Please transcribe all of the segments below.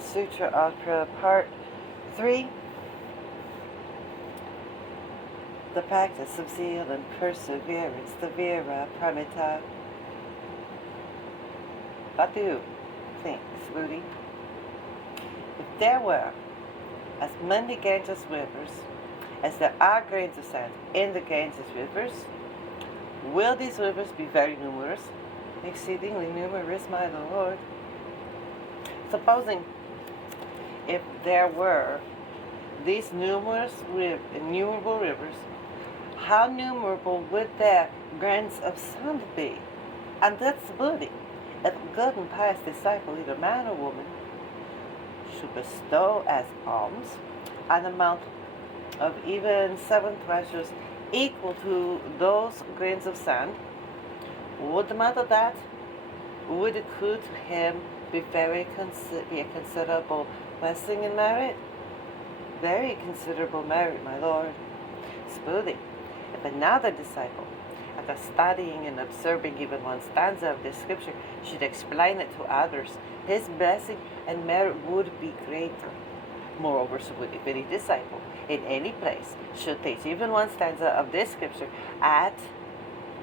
Sutra Operetta Part 3. The practice of zeal and perseverance, the Vira Pramita. What do you think, Smoothy? If there were as many Ganges rivers as there are grains of sand in the Ganges rivers, will these rivers be very numerous? Exceedingly numerous, my Lord. Supposing if there were these innumerable rivers, how numerable would their grains of sand be? And that's beauty. If a good and pious disciple, either man or woman, should bestow as alms an amount of even 7 treasures equal to those grains of sand, would the amount of that would accrue to him be a considerable blessing and merit? Very considerable merit, my Lord. Smoothie, if another disciple, after studying and observing even one stanza of this scripture, should explain it to others, his blessing and merit would be greater. Moreover, Smoothie, if any disciple in any place should teach even one stanza of this scripture, at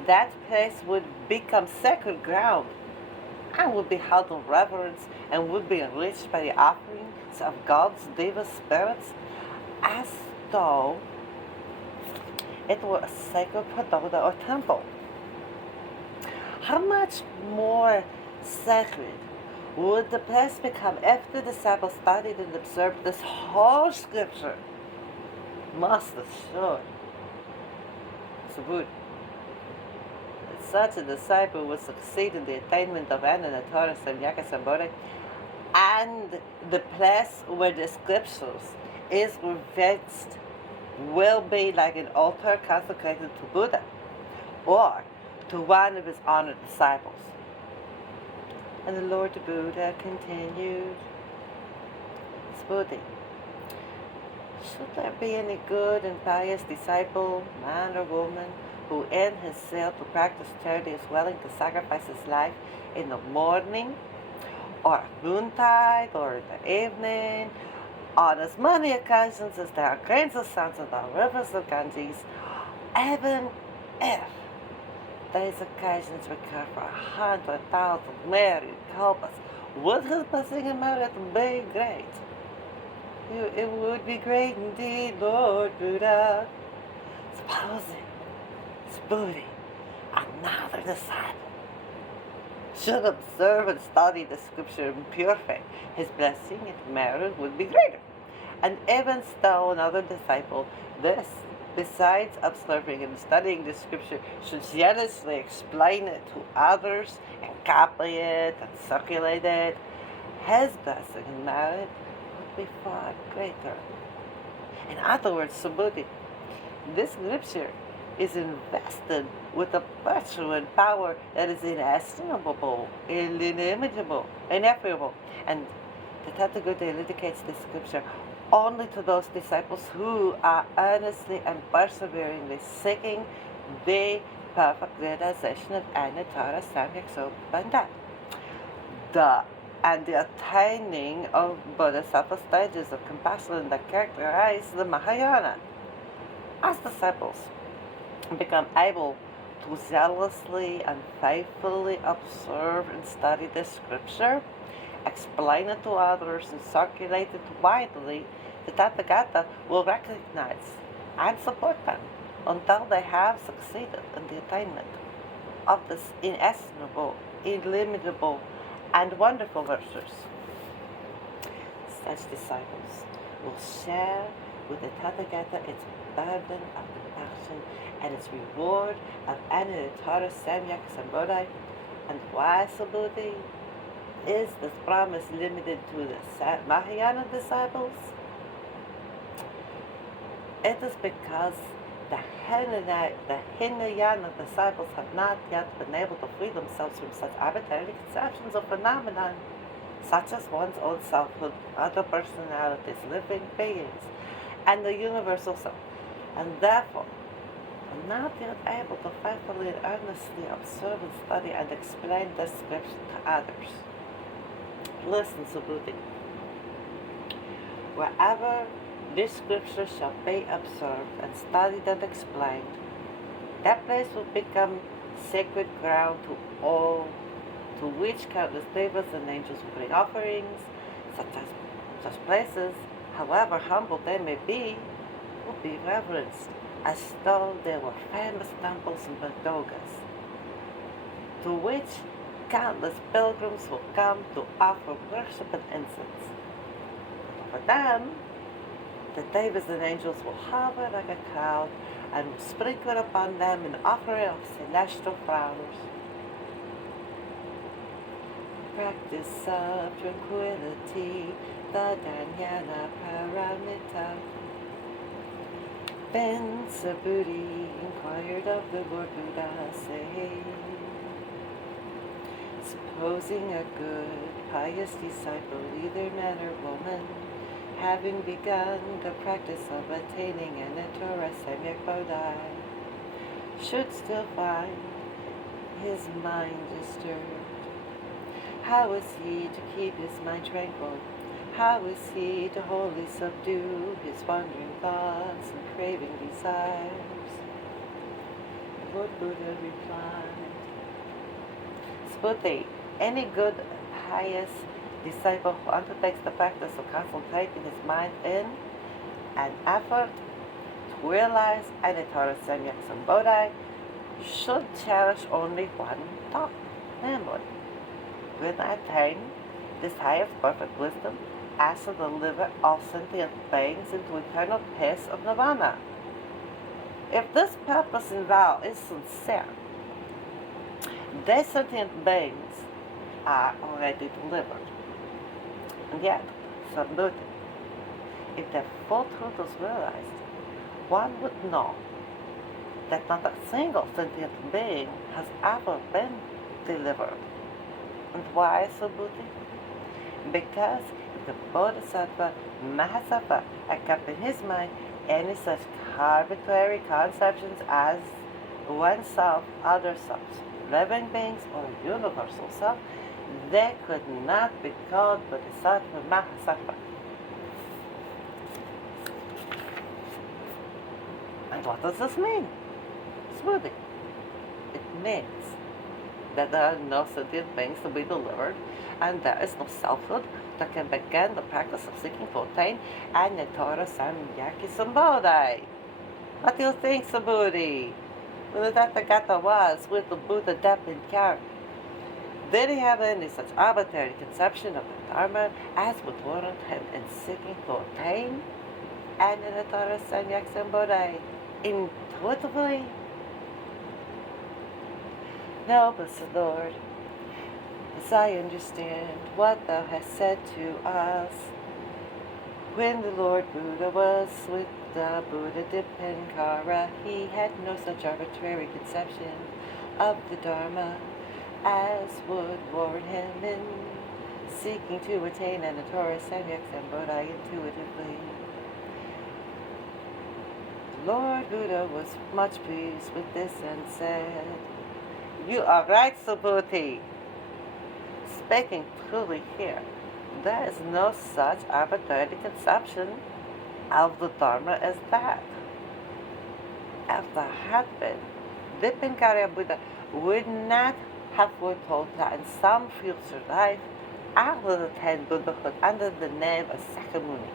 that place would become sacred ground and would be held in reverence and would be enriched by the offerings of God's deva spirits as though it were a sacred pagoda or temple. How much more sacred would the place become if the disciples studied and observed this whole scripture? Most assured. So good. Such a disciple would succeed in the attainment of Ananatara Samyaka Sambodhi, and the place where the scriptures is reversed will be like an altar consecrated to Buddha or to one of his honored disciples. And the Lord Buddha continued, Sputi, should there be any good and pious disciple, man or woman, who in his zeal to practice charity is willing to sacrifice his life in the morning, or at noontide, or in the evening, on as many occasions as there are grains of sand in the rivers of Ganges, even if these occasions recur for 100,000 married couples, would his blessing and merit be great? It would be great indeed, Lord Buddha. Supposing Booty, another disciple, should observe and study the scripture in pure faith, his blessing and merit would be greater. And even though another disciple, besides observing and studying the scripture, should zealously explain it to others and copy it and circulate it, his blessing and merit would be far greater. In other words, Subhuti, this scripture is invested with a virtue and power that is inestimable, inimitable, ineffable. And the Tathagata indicates this scripture only to those disciples who are earnestly and perseveringly seeking the perfect realization of Anatara Samyak Sambandha, and the attaining of bodhisattva stages of compassion that characterize the Mahayana. As disciples become able to zealously and faithfully observe and study the scripture, explain it to others, and circulate it widely, the Tathagata will recognize and support them until they have succeeded in the attainment of this inestimable, illimitable, and wonderful virtues. Such disciples will share with the Tathagata its burden of compassion and its reward of Ananatara Samyak Sambodhi. And why, Subhuti, is this promise limited to the Mahayana disciples? It is because the Hinayana disciples have not yet been able to free themselves from such arbitrary conceptions of phenomena, such as one's own selfhood, other personalities, living beings, and the universal self, and therefore are not yet able to faithfully and earnestly observe and study and explain the scripture to others. Listen, Subhuti. Wherever this scripture shall be observed and studied and explained, that place will become sacred ground to all, to which countless devas and angels will bring offerings. Such places, however humble they may be, will be reverenced as though they were famous temples and pagodas, to which countless pilgrims will come to offer worship and incense. For them, the devas and angels will hover like a cloud and will sprinkle upon them an offering of celestial flowers. Practice of tranquility, the Dhyana Paramita. Ben Subhuti inquired of the Lord Buddha, saying, supposing a good, pious disciple, either man or woman, having begun the practice of attaining Anattara Samyak Bodhi, should still find his mind disturbed, how is he to keep his mind tranquil? How is he to wholly subdue his wandering thoughts and craving desires? Lord Buddha replied, Subhuti, any good, pious disciple who undertakes the practice of concentrating his mind in an effort to realize Anattara Samyak Bodhi should cherish only one thought, namely, when I attain this highest perfect wisdom, I shall deliver all sentient beings into eternal peace of nirvana. If this purpose and vow is sincere, these sentient beings are already delivered. And yet, Subhuti, if their full truth is realized, one would know that not a single sentient being has ever been delivered. And why, Subhuti? Because if the Bodhisattva Mahasattva had kept in his mind any such arbitrary conceptions as oneself, other selves, living beings, or universal self, they could not be called Bodhisattva Mahasattva. And what does this mean? Subhuti. It means that there are no sentient beings to be delivered, and there is no selfhood that can begin the practice of seeking to attain Anattara Samyak Bodhi. What do you think, Subhuti? Well, that the Tathagata was with the Buddha depth in character. Did he have any such arbitrary conception of the Dharma as would warrant him in seeking to attain Anattara Samyak Bodhi intuitively? No, blessed Lord, as I understand what thou hast said to us, when the Lord Buddha was with the Buddha Dipankara, he had no such arbitrary conception of the Dharma as would warrant him in seeking to attain Anattara Samyak Bodhi intuitively. The Lord Buddha was much pleased with this and said, you are right, Subhuti. Speaking truly here, there is no such arbitrary conception of the Dharma as that. If there had been, Dipankara Buddha would not have foretold that in some future life I will attain Buddhahood under the name of Sakyamuni.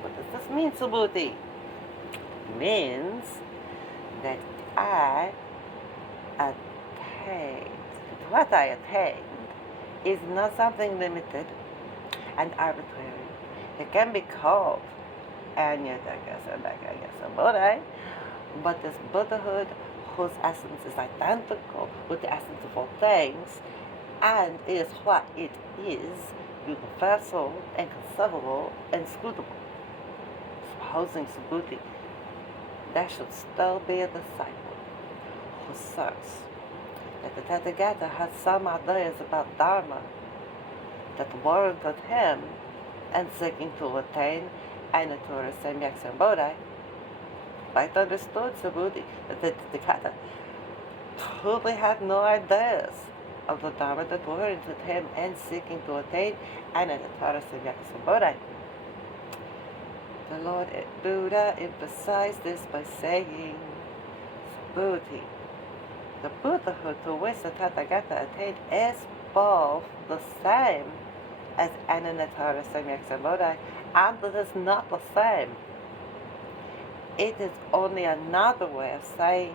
What does this mean, Subhuti? It means that I attained. What I attained is not something limited and arbitrary. It can be called Anattara Bodhi, but this Buddhahood whose essence is identical with the essence of all things and is what it is, universal, inconceivable, inscrutable. Supposing, Subhuti, there should still be a disciple who asserts that the Tathagata had some ideas about Dharma that warranted him in seeking to attain Anattara Samyak Bodhi. Quite understood, Subhuti, that the Tathagata truly had no ideas of the Dharma that warranted him in seeking to attain Anattara Samyak Bodhi. The Lord Buddha emphasized this by saying, Buddhi, the Buddhahood to which the Tathagata attained is both the same as Ananatara Samyak Sambodhi, and it is not the same. It is only another way of saying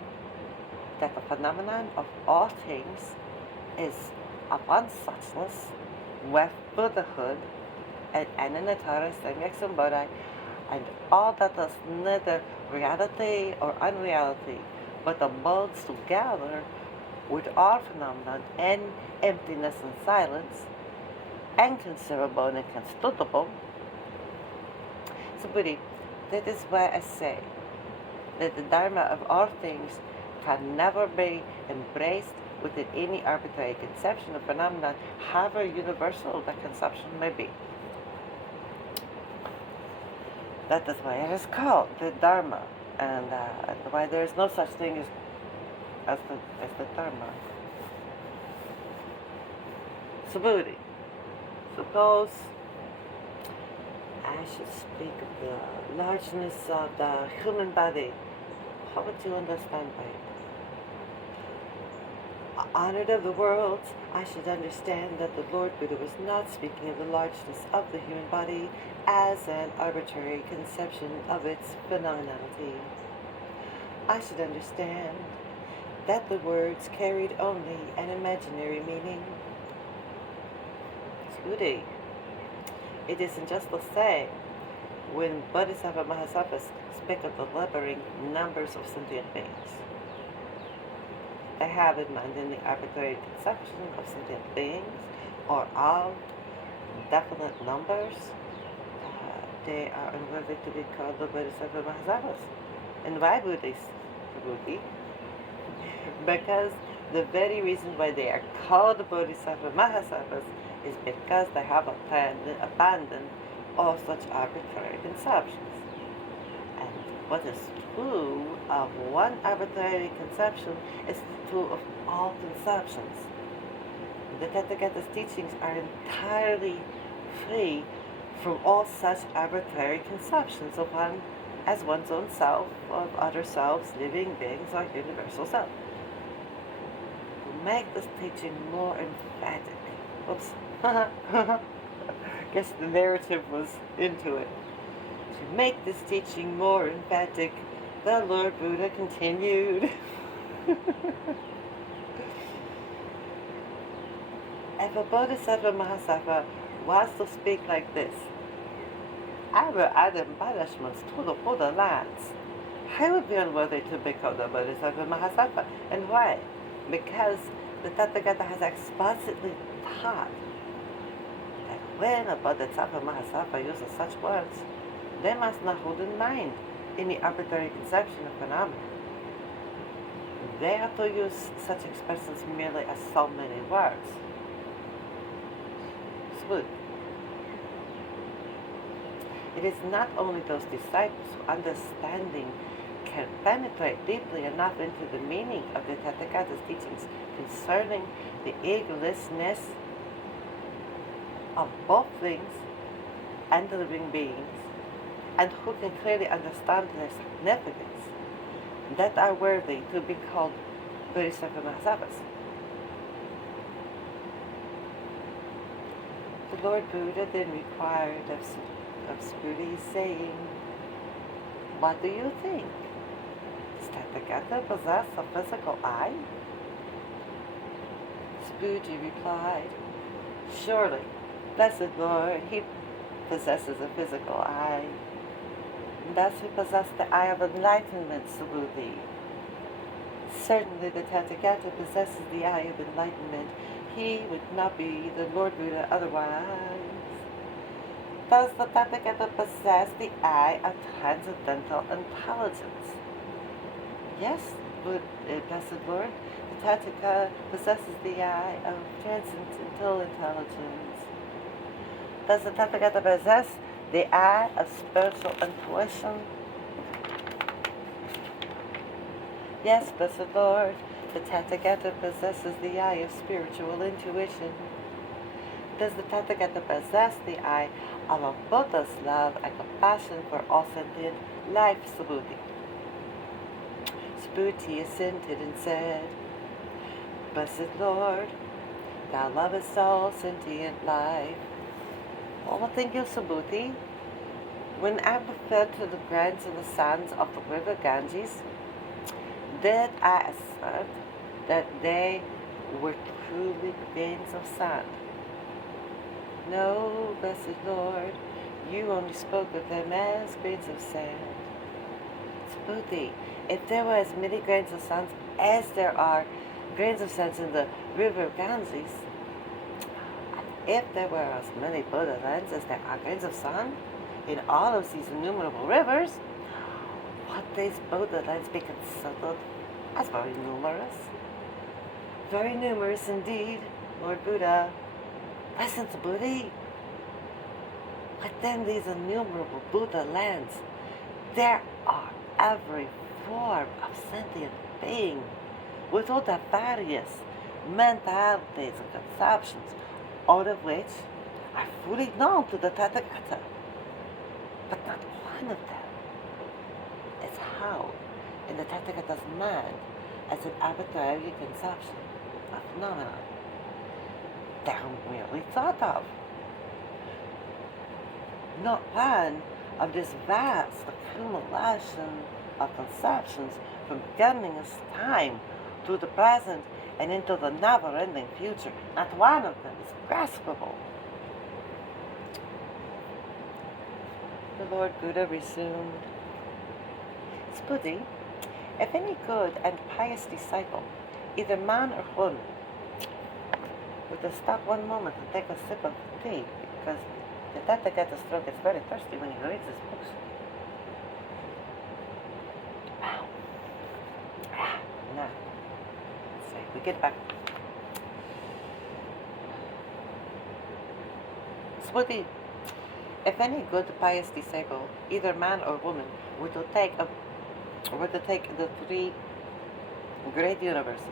that the phenomenon of all things is of one suchness with Buddhahood and Ananatara Samyak Sambodhi, and all that is neither reality or unreality, but the molds together with all phenomena and emptiness and silence, inconceivable and inconstitutable. So, Buddhi, that is why I say that the Dharma of all things can never be embraced within any arbitrary conception of phenomena, however universal that conception may be. That is why it is called the Dharma, and why there is no such thing as the Dharma. So, Buddhi, suppose I should speak of the largeness of the human body. How would you understand by it? Honored of the world, I should understand that the Lord Buddha was not speaking of the largeness of the human body as an arbitrary conception of its phenomenality. I should understand that the words carried only an imaginary meaning. Buddhi, it isn't just the same when Bodhisattva Mahasattvas speak of the liberating numbers of sentient beings. They have in mind in the arbitrary conception of sentient beings or of definite numbers. They are unworthy to be called the Bodhisattva Mahasattvas. And why Buddhists? Buddhi? Because the very reason why they are called the Bodhisattva Mahasattvas is because they have abandoned all such arbitrary conceptions. And what is true of one arbitrary conception is true of all conceptions. The Tathagata's teachings are entirely free from all such arbitrary conceptions of one as one's own self, of other selves, living beings, or universal self. To make this teaching more emphatic, guess the narrative was into it. To make this teaching more emphatic, the Lord Buddha continued. If a Bodhisattva Mahasattva was to speak like this, I will add embellishments to the Buddha lands. I would be unworthy to be called a Bodhisattva Mahasattva. And why? Because the Tathagata has explicitly taught that when a Bodhisattva Mahasattva uses such words, they must not hold in mind any arbitrary conception of phenomena. They are to use such expressions merely as so many words. Smooth. It is not only those disciples who understanding can penetrate deeply enough into the meaning of the Tathagata's teachings concerning the egolessness of both things and the living beings, and who can clearly understand their significance, that are worthy to be called Bodhisattva Mahasattvas. The Lord Buddha then required of Buddhi, saying, "What do you think? Does Tathagata possess a physical eye?" Buddhi replied, "Surely, blessed Lord, he possesses a physical eye. Thus he possessed the eye of enlightenment, Subhuti. Certainly the Tathagata possesses the eye of enlightenment. He would not be the Lord Buddha otherwise. Does the Tathagata possess the eye of transcendental intelligence?" Yes, blessed Lord, the Tathagata possesses the eye of transcendental intelligence. Does the Tathagata possess the eye of spiritual intuition? Yes, blessed Lord, the Tathagata possesses the eye of spiritual intuition. Does the Tathagata possess the eye of a Buddha's love and compassion for all sentient life, Subhuti? Subhuti assented and said, Blessed Lord, thou lovest all sentient life. Well, thank you, Subhuti. When I referred to the grains and the sands of the river Ganges, did I assert that they were truly grains of sand? No, blessed Lord, you only spoke of them as grains of sand. Subhuti, if there were as many grains of sand as there are grains of sand in the river Ganges, if there were as many Buddha lands as there are grains of sand in all of these innumerable rivers, would these Buddha lands be considered as very numerous? Very numerous indeed, Lord Buddha. Listen to Buddha. Within these innumerable Buddha lands, there are every form of sentient being with all the various mentalities and conceptions, all of which are fully known to the Tathagata. But not one of them is held in the Tathagata's mind as an arbitrary conception of phenomenon. They're merely thought of. Not one of this vast accumulation of conceptions from beginning of time to the present and into the never-ending future, not one of them is graspable. The Lord Buddha resumed, Subhuti, if any good and pious disciple, either man or woman, were to stop one moment and take a sip of tea, because the Tathagata's throat gets very thirsty when he reads his books. Now, so we get back. Subhuti, if any good pious disciple, either man or woman, were to take the three great universes,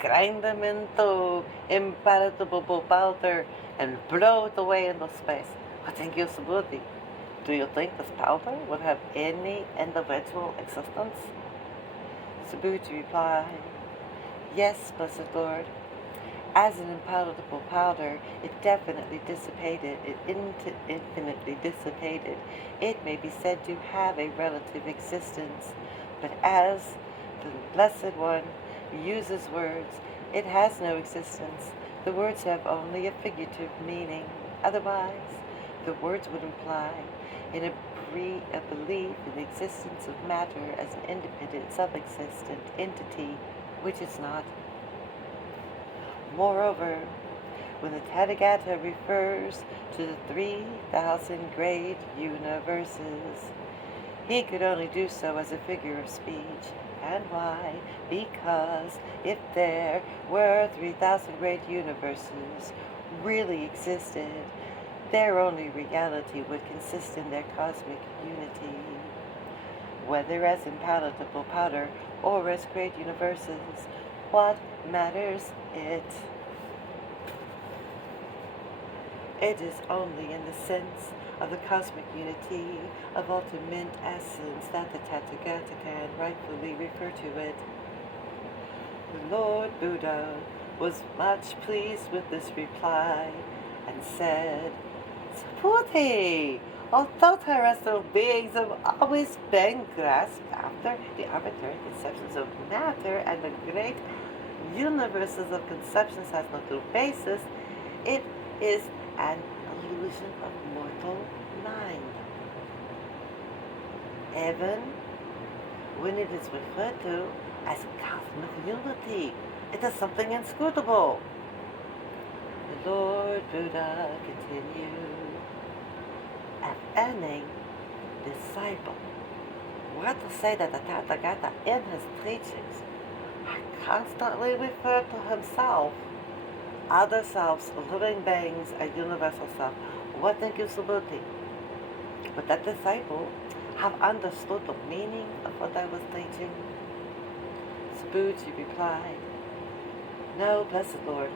grind them into impenetrable powder, and blow it away into space, what think you, Subhuti? Do you think this powder would have any individual existence? Subhuti replied, Yes, blessed Lord. As an impalatable powder, it definitely dissipated, infinitely dissipated. It may be said to have a relative existence, but as the Blessed One uses words, it has no existence. The words have only a figurative meaning. Otherwise, the words would imply a belief in the existence of matter as an independent, self-existent entity, which it's not. Moreover, when the Tathagata refers to the 3,000 great universes, he could only do so as a figure of speech. And why? Because if there were 3,000 great universes really existed, their only reality would consist in their cosmic unity. Whether as impalatable powder or as great universes, what matters it? It is only in the sense of the cosmic unity of ultimate essence that the Tathagata can rightfully refer to it. The Lord Buddha was much pleased with this reply and said, Subhuti, although terrestrial beings have always been grasped after the arbitrary conceptions of matter and the great universes of conceptions has no true basis, it is an illusion of mortal mind. Even when it is referred to as cosmic unity, it is something inscrutable. The Lord Buddha continued, if any disciple were to say that the Tathagata in his teachings constantly referred to himself, other selves, living beings, a universal self, what think you, Subhuti? Would that disciple have understood the meaning of what I was teaching? Subhuti replied, No, blessed Lord.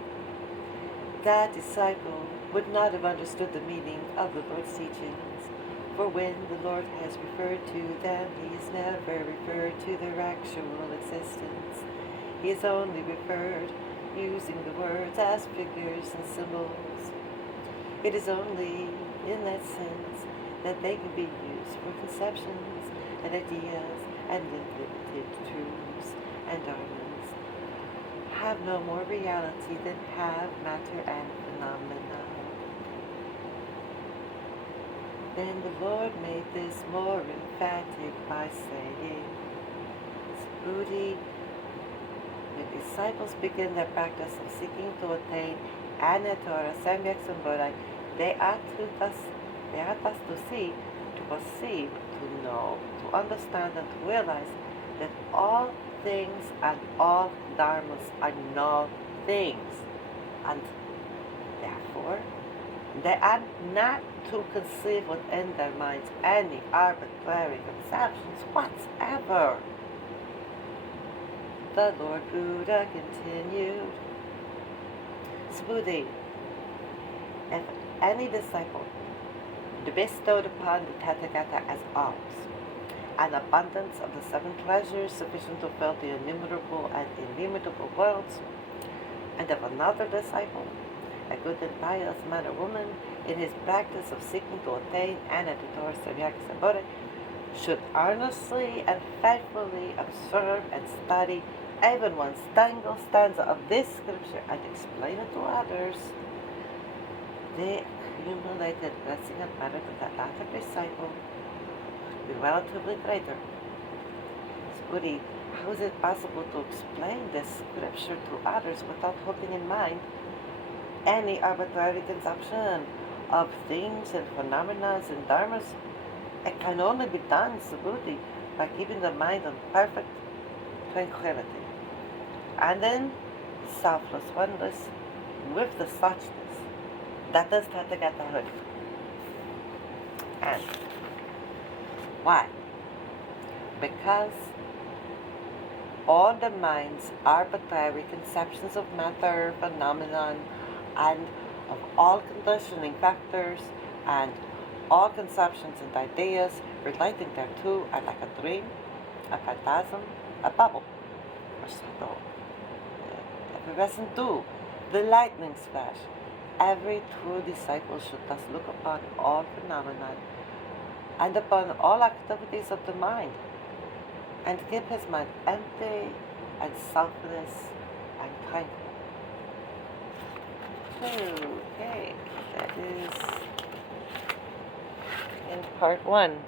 that disciple would not have understood the meaning of the Lord's teachings. For when the Lord has referred to them, he is never referred to their actual existence. He is only referred using the words as figures and symbols. It is only in that sense that they can be used for conceptions and ideas and limited truths and dharmas. Have no more reality than have matter and phenomena. Then the Lord made this more emphatic by saying, Buddhi, the disciples begin their practice of seeking to attain Anatora Samyak Sambodhi. They are thus to see, to perceive, to know, to understand and to realize that all things and all dharmas are no things, and therefore they are not to conceive within their minds any arbitrary conceptions whatsoever. The Lord Buddha continued, Buddhi, if any disciple bestowed upon the Tathagata as alms an abundance of the seven pleasures sufficient to fill the innumerable and illimitable worlds, and if another disciple, a good and pious man or woman, in his practice of seeking to attain Anattatora Samyaka Sambodhi, should earnestly and faithfully observe and study even one single stanza of this scripture and explain it to others, the accumulated blessing and merit of that latter disciple would be relatively greater. Buddhi, how is it possible to explain this scripture to others without holding in mind any arbitrary conception of things and phenomena and dharmas? It can only be done, Subhuti, by keeping the mind in perfect tranquility, and then selfless oneness with the suchness. That is Tathagatahood. And why? Because all the mind's arbitrary conceptions of matter, phenomenon, and of all conditioning factors, and all conceptions and ideas relating thereto are like a dream, a phantasm, a bubble, or shadow, effervescent dew, the lightning's flash. Every true disciple should thus look upon all phenomena and upon all activities of the mind, and keep his mind empty and selfless and tranquil. Okay, that is in part 1.